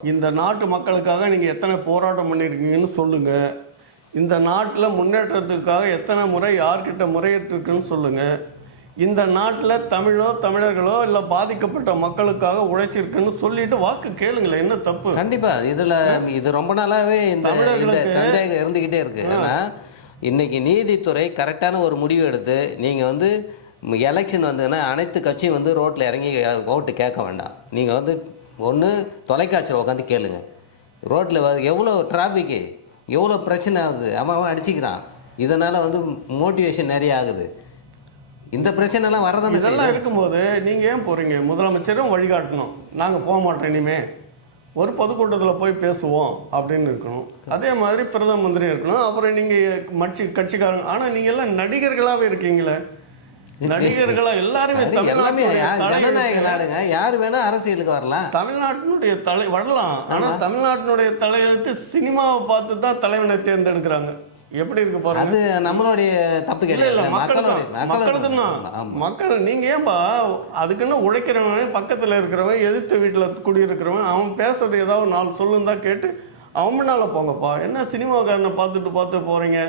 இந்த நாட்டு மக்களுக்காக நீங்கள் எத்தனை போராட்டம் பண்ணியிருக்கீங்கன்னு சொல்லுங்கள் இந்த நாட்டில் முன்னேற்றத்துக்காக எத்தனை முறை யார்கிட்ட முறையிட்டிருக்குன்னு சொல்லுங்கள் இந்த நாட்டில் தமிழோ தமிழர்களோ இல்லை பாதிக்கப்பட்ட மக்களுக்காக உழைச்சிருக்குன்னு சொல்லிட்டு வாக்கு கேளுங்களேன். என்ன தப்பு? கண்டிப்பா. இதுல இது ரொம்ப நாளாவே இந்த சந்தேகம் இருந்துகிட்டே இருக்கு. ஏன்னா இன்னைக்கு நீதித்துறை கரெக்டான ஒரு முடிவு எடுத்து நீங்க வந்து எலெக்ஷன் வந்ததுன்னா அனைத்து கட்சியும் வந்து ரோட்ல இறங்கி ஓட்டு கேட்க வேண்டாம். நீங்க வந்து ஒன்று தொலைக்காட்சியில் உட்காந்து கேளுங்க. ரோட்டில் எவ்வளோ டிராஃபிக்கு எவ்வளோ பிரச்சனை ஆகுது? அவன் அவன் அடிச்சுக்கிறான். இதனால் வந்து மோட்டிவேஷன் நிறைய ஆகுது. இந்த பிரச்சனைலாம் வரதான் இதெல்லாம் இருக்கும்போது நீங்கள் ஏன் போகிறீங்க முதலமைச்சரும் வழிகாட்டணும் நாங்கள் போக மாட்டோம் இனிமே. ஒரு பொதுக்கூட்டத்தில் போய் பேசுவோம் அப்படின்னு இருக்கணும். அதே மாதிரி பிரதம மந்திரி இருக்கணும். அப்புறம் நீங்கள் மட்சி கட்சிக்காரங்க. ஆனால் நீங்கள் எல்லாம் நடிகர்களாகவே இருக்கீங்களே. நடிகர்களா எல்லாருமே எல்லாமே ஜனநாயக நாடுங்க. யார் வேணா அரசியலுக்கு வரலாம். தமிழ்நாட்டினுடைய தலை வரலாம். ஆனா தமிழ்நாட்டினுடைய தலையெழுத்து சினிமாவை பார்த்து தான் தலைவனை தேர்ந்தெடுக்கிறாங்க. எப்படி இருக்கு பாருங்க. அது நம்மளுடைய தப்பு கிடையாது. மக்களுக்கு தான். மக்கள் நீங்க ஏன்பா அதுக்குன்னு உழைக்கிறவன் பக்கத்துல இருக்கிறவன் எதிர்த்து வீட்டுல குடியிருக்கிறவன் அவன் பேசுறது ஏதாவது நாலு சொல்லுன்னு தான் கேட்டு அவன் முன்னால போங்கப்பா. என்ன சினிமாக்காரனை பார்த்துட்டு பார்த்து போறீங்க?